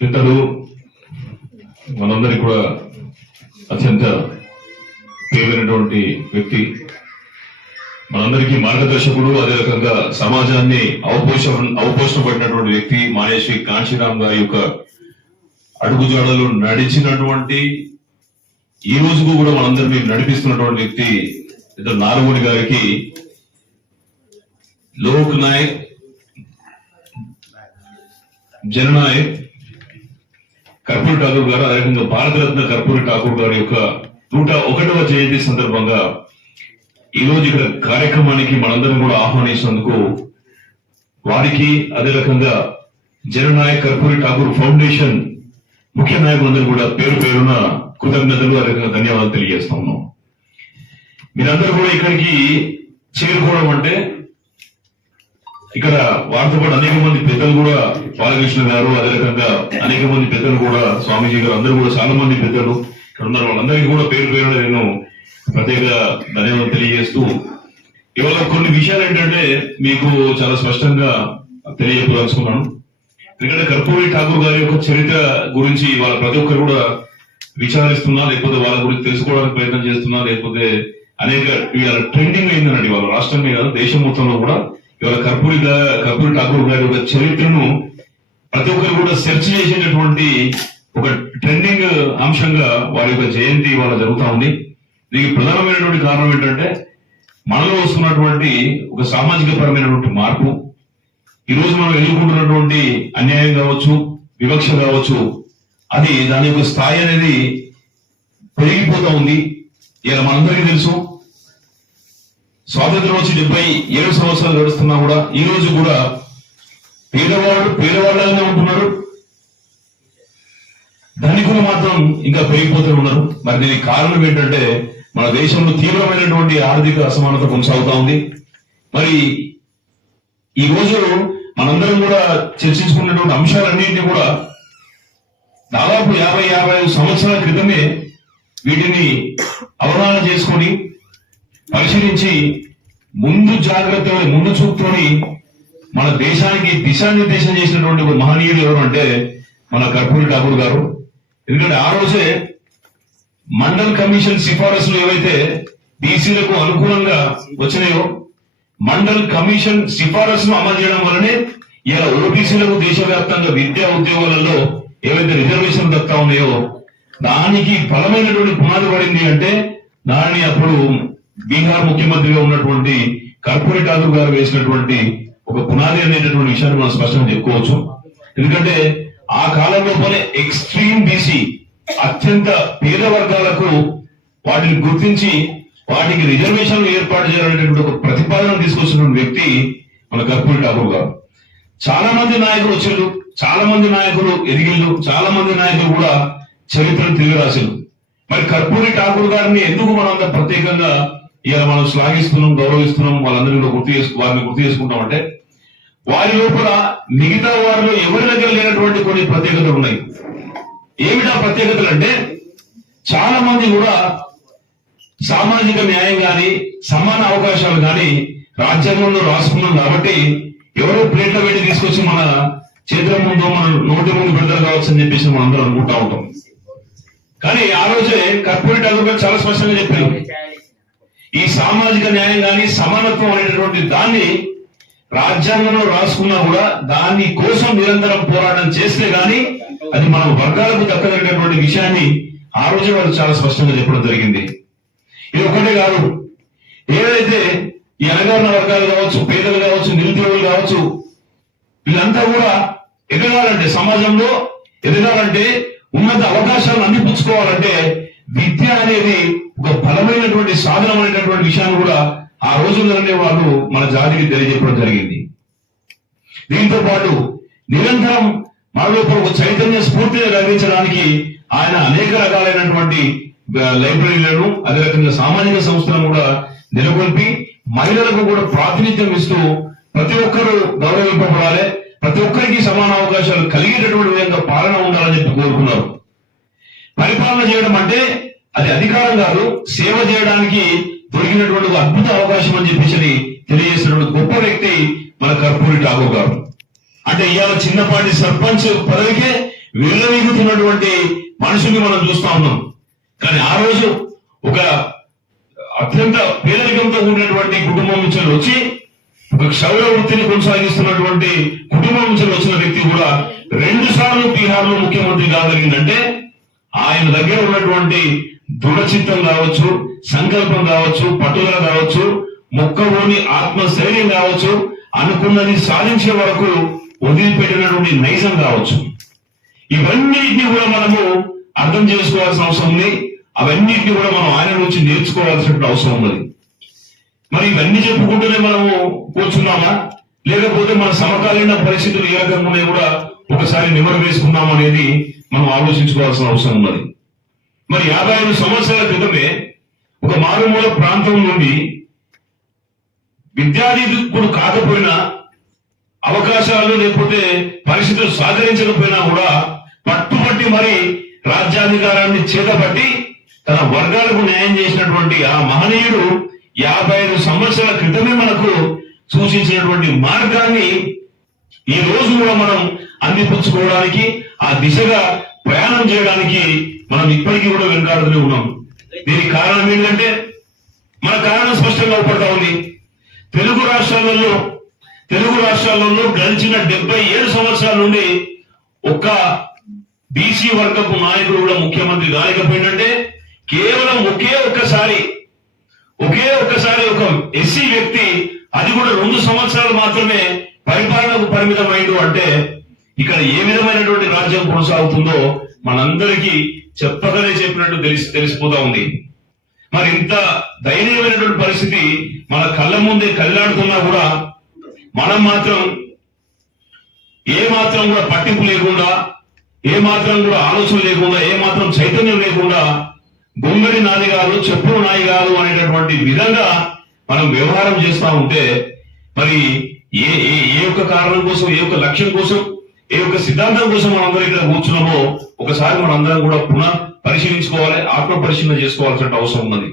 పెద్దలు మనందరికీ కూడా అత్యంత ప్రియమైనటువంటి వ్యక్తి, మనందరికీ మార్గదర్శకుడు, అదే రకంగా సమాజాన్ని అవపోషణపడినటువంటి వ్యక్తి మానేశ్వరి కాంశీరామ్ గారి యొక్క అడుగుజాడలు నడిచినటువంటి ఈ రోజుకు కూడా మనందరినీ నడిపిస్తున్నటువంటి వ్యక్తి ఇద్దరు నారగోని గారికి లోక్ నాయక్, జననాయక్ కర్పూరి ఠాకూర్ గారు, అదే రకంగా భారతరత్న కర్పూరి ఠాకూర్ గారి యొక్క 101వ జయంతి సందర్భంగా ఈ రోజు ఇక్కడ కార్యక్రమానికి మనందరం కూడా ఆహ్వానించినందుకు వారికి, అదే రకంగా జననాయక్ కర్పూరి ఠాకూర్ ఫౌండేషన్ ముఖ్య నాయకులందరూ కూడా పేరు పేరున కృతజ్ఞతలు, అదే రకంగా ధన్యవాదాలు తెలియజేస్తా ఉన్నాం. మీరందరూ కూడా ఇక్కడికి చేరుకోవడం అంటే ఇక్కడ వారితో పాటు అనేక మంది పెద్దలు కూడా, బాలకృష్ణ గారు, అదే రకంగా అనేక మంది పెద్దలు కూడా, స్వామీజీ గారు, అందరూ కూడా చాలా మంది పెద్దలు ఇక్కడ ఉన్నారు. వాళ్ళందరికీ కూడా పేరు పేరున నేను ప్రత్యేక ధన్యవాదాలు తెలియజేస్తూ, ఇవాళ కొన్ని విషయాలు ఏంటంటే మీకు చాలా స్పష్టంగా తెలియజేయదలుచుకున్నాను. ఎందుకంటే కర్పూరి ఠాకూర్ గారి యొక్క చరిత్ర గురించి వాళ్ళ ప్రతి ఒక్కరు కూడా విచారిస్తున్నా, లేకపోతే వాళ్ళ గురించి తెలుసుకోవడానికి ప్రయత్నం చేస్తున్నా, లేకపోతే అనేక ఇవాళ ట్రెండింగ్ అయిందనండి వాళ్ళ రాష్ట్రం మీద, దేశం మొత్తంలో కూడా ఇవాళ కర్పూరి ఠాకూర్ గారి యొక్క చరిత్రను ప్రతి ఒక్కరు కూడా సెర్చ్ చేసేటటువంటి ఒక ట్రెండింగ్ అంశంగా వారి యొక్క జయంతి ఇవాళ జరుగుతా ఉంది. దీనికి ప్రధానమైనటువంటి కారణం ఏంటంటే మనలో వస్తున్నటువంటి ఒక సామాజిక పరమైనటువంటి మార్పు, ఈ రోజు మనం ఎదుర్కొంటున్నటువంటి అన్యాయం కావచ్చు, వివక్ష కావచ్చు, అది దాని యొక్క స్థాయి అనేది పెరిగిపోతా ఉంది. ఇలా మనందరికీ తెలుసు, స్వాతంత్రం వచ్చి 77 సంవత్సరాలు గడుస్తున్నా కూడా ఈ రోజు కూడా పేదవాళ్ళనే ఉంటున్నారు, ధనికులు మాత్రం ఇంకా పెరిగిపోతూ ఉన్నారు. మరి దీనికి కారణం ఏంటంటే మన దేశంలో తీవ్రమైనటువంటి ఆర్థిక అసమానత కొనసాగుతా ఉంది. మరి ఈ రోజు మనందరం కూడా చర్చించుకున్నటువంటి అంశాలన్నింటినీ కూడా దాదాపు 50-55 సంవత్సరాల క్రితమే వీటిని అవగాహన చేసుకొని పరిశీలించి ముందు జాగ్రత్తగా ముందు చూపుతోని మన దేశానికి దిశానిర్దేశం చేసినటువంటి ఒక మహనీయుడు ఎవరు అంటే మన కర్పూరి ఠాకూర్ గారు. ఎందుకంటే ఆ రోజే మండల్ కమిషన్ సిఫారసులు ఏవైతే బీసీలకు అనుకూలంగా వచ్చినాయో, మండల్ కమిషన్ సిఫారసును అమలు చేయడం వల్లనే ఇలా ఓబీసీలకు దేశవ్యాప్తంగా విద్యా ఉద్యోగాలలో ఏవైతే రిజర్వేషన్ దక్తా ఉన్నాయో దానికి బలమైనటువంటి పునాది పడింది. అంటే దానిని అప్పుడు బీహార్ ముఖ్యమంత్రిగా ఉన్నటువంటి కర్పూరి ఠాకూర్ గారు వేసినటువంటి ఒక పునాది అనేటటువంటి విషయాన్ని మనం స్పష్టంగా చెప్పుకోవచ్చు. ఎందుకంటే ఆ కాలంలోనే ఎక్స్ట్రీమ్ బీసీ, అత్యంత పేద వర్గాలకు వాటిని గుర్తించి వాటికి రిజర్వేషన్లు ఏర్పాటు చేయాలనేటువంటి ఒక ప్రతిపాదన తీసుకొచ్చినటువంటి వ్యక్తి మన కర్పూరి ఠాకూర్ గారు. చాలా మంది నాయకులు వచ్చారు, చాలా మంది నాయకులు ఎదిగిళ్ళు, చాలా మంది నాయకులు కూడా చరిత్రను తిరిగి రాశారు. మరి కర్పూరి ఠాకూర్ గారిని ఎందుకు మనం అంత ప్రత్యేకంగా ఇలా మనం శ్లాఘిస్తున్నాం, గౌరవిస్తున్నాం, వాళ్ళందరినీ వారిని గుర్తు చేసుకుంటామంటే వారి లోపల మిగతా వారిలో ఎవరి దగ్గర లేనటువంటి కొన్ని ప్రత్యేకతలు ఉన్నాయి. ఏమిటా ప్రత్యేకతలు అంటే చాలా మంది కూడా సామాజిక న్యాయం గాని, సమాన అవకాశాలు గాని రాజ్యాంగంలో రాసుకున్నాం కాబట్టి ఎవరో ప్లేట్ల పెట్టి తీసుకొచ్చి మన చేతుల ముందు, మన నోటి ముందు పెడతారు కావచ్చు అని చెప్పేసి మనం అందరం అనుకుంటా ఉంటాం. కానీ ఆ రోజే కర్పూరి ఠాకూర్ గారు చాలా స్పష్టంగా చెప్పారు, ఈ సామాజిక న్యాయం గాని, సమానత్వం అనేటటువంటి దాన్ని రాజ్యాంగంలో రాసుకున్నా కూడా దాని కోసం నిరంతరం పోరాటం చేస్తే గాని అది మన వర్గాలకు దక్కదగినటువంటి విషయాన్ని ఆ రోజే వారు చాలా స్పష్టంగా చెప్పడం జరిగింది. ఇది ఒకటే కాదు, ఏదైతే ఈ అణగారిన వర్గాలు కావచ్చు, పేదలు కావచ్చు, నిరుద్యోగులు కావచ్చు, వీళ్ళంతా కూడా ఎదగాలంటే, సమాజంలో ఎదగాలంటే, ఉన్నత అవకాశాలను అందిపుచ్చుకోవాలంటే విద్య అనేది ఒక బలమైనటువంటి సాధనం అనేటటువంటి విషయాన్ని కూడా ఆ రోజుల్లోనే వాళ్ళు మన జాతికి తెలియజెప్పడం జరిగింది. దీంతో పాటు నిరంతరం మన లోపల ఒక చైతన్య స్ఫూర్తిని కలిగించడానికి ఆయన అనేక రకాలైనటువంటి లైబ్రరీలను, అదే రకంగా సామాజిక సంస్థలను కూడా నెలకొల్పి మహిళలకు కూడా ప్రాతినిధ్యం ఇస్తూ ప్రతి ఒక్కరూ గౌరవింపబడాలి, ప్రతి ఒక్కరికి సమాన అవకాశాలు కలిగేటటువంటి విధంగా పాలన ఉండాలని చెప్పి కోరుకున్నారు. పరిపాలన చేయడం అంటే అది అధికారం కాదు, సేవ చేయడానికి దొరికినటువంటి ఒక అద్భుత అవకాశం అని చెప్పేసి తెలియజేసినటువంటి గొప్ప వ్యక్తి మన కర్పూరి ఠాకూర్ గారు. అంటే ఇవాళ చిన్నపాటి సర్పంచ్ పదవికే వెళ్ళనీగుతున్నటువంటి మనుషుల్ని మనం చూస్తా ఉన్నాం. కానీ ఆ రోజు ఒక అత్యంత పేదరికంతో కూడినటువంటి కుటుంబం నుంచి వచ్చి ఒక క్షౌర వృత్తిని కొనసాగిస్తున్నటువంటి కుటుంబం నుంచి వచ్చిన వ్యక్తి కూడా 2 సార్లు బీహార్ లో ముఖ్యమంత్రి కాగలిగిందంటే ఆయన దగ్గర ఉన్నటువంటి దృఢచిత్తం కావచ్చు, సంకల్పం కావచ్చు, పట్టుదల కావచ్చు, మొక్కలోని ఆత్మస్థైర్యం కావచ్చు, అనుకున్నది సాధించే వరకు వదిలిపెట్టినటువంటి నైజం కావచ్చు. ఇవన్నిటిని కూడా మనము అర్థం చేసుకోవాల్సిన అవసరం ఉంది. అవన్నిటిని కూడా మనం ఆయన నుంచి నేర్చుకోవాల్సిన అవసరం ఉన్నది. మరి ఇవన్నీ చెప్పుకుంటూనే మనము కూర్చున్నామా, లేకపోతే మన సమకాలీన పరిస్థితులు ఏ రకంగా ఉన్నాయో కూడా ఒకసారి నిమరు వేసుకున్నాం అనేది మనం ఆలోచించుకోవాల్సిన అవసరం ఉన్నది. మరి 55 సంవత్సరాల క్రితమే ఒక మారుమూల ప్రాంతం నుండి విద్యార్థికుడు కాకపోయినా, అవకాశాలు లేకపోతే పరిస్థితులు సహకరించకపోయినా కూడా పట్టుబట్టి మరి రాజ్యాధికారాన్ని చేతబట్టి తన వర్గాలకు న్యాయం చేసినటువంటి ఆ మహనీయుడు 55 సంవత్సరాల క్రితమే మనకు సూచించినటువంటి మార్గాన్ని ఈ రోజు కూడా మనం అందిపుచ్చుకోవడానికి, ఆ దిశగా ప్రయాణం చేయడానికి మనం ఇప్పటికీ కూడా వెనుకాడుతూనే ఉన్నాం. దీనికి కారణం ఏంటంటే మన కారణం స్పష్టంగా ఉపడతా ఉంది. తెలుగు రాష్ట్రాలలో గడిచిన 77 సంవత్సరాల నుండి ఒక్క బీసీ వర్గపు నాయకుడు కూడా ముఖ్యమంత్రి కాలేకపోయిందంటే కేవలం ఒకే ఒక్కసారి ఒక ఎస్సీ వ్యక్తి, అది కూడా 2 సంవత్సరాలు మాత్రమే పరిపాలనకు పరిమితమైండు అంటే ఇక్కడ ఏ విధమైనటువంటి రాజ్యం కొనసాగుతుందో మనందరికీ చెప్పగానే చెప్పినట్టు తెలిసిపోతా ఉంది. మరి ఇంత దయనీయమైనటువంటి పరిస్థితి మన కళ్ళ ముందే కళ్ళాడుతున్నా కూడా మనం మాత్రం ఏ మాత్రం కూడా పట్టింపు లేకుండా, ఏ మాత్రం కూడా ఆలోచన లేకుండా, ఏ మాత్రం చైతన్యం లేకుండా గొంగడి నాది కాదు, చెప్పులు నాయి కాదు అనేటటువంటి విధంగా మనం వ్యవహారం చేస్తా ఉంటే మరి ఏ ఒక్క కారణం కోసం, ఏ ఒక్క లక్ష్యం కోసం, ఏ ఒక్క సిద్ధాంతం కోసం మనందరం ఇక్కడ కూర్చున్నామో ఒకసారి మనందరం కూడా పునః పరిశీలించుకోవాలి, ఆత్మ పరిశీలన చేసుకోవాల్సిన అవసరం ఉన్నది.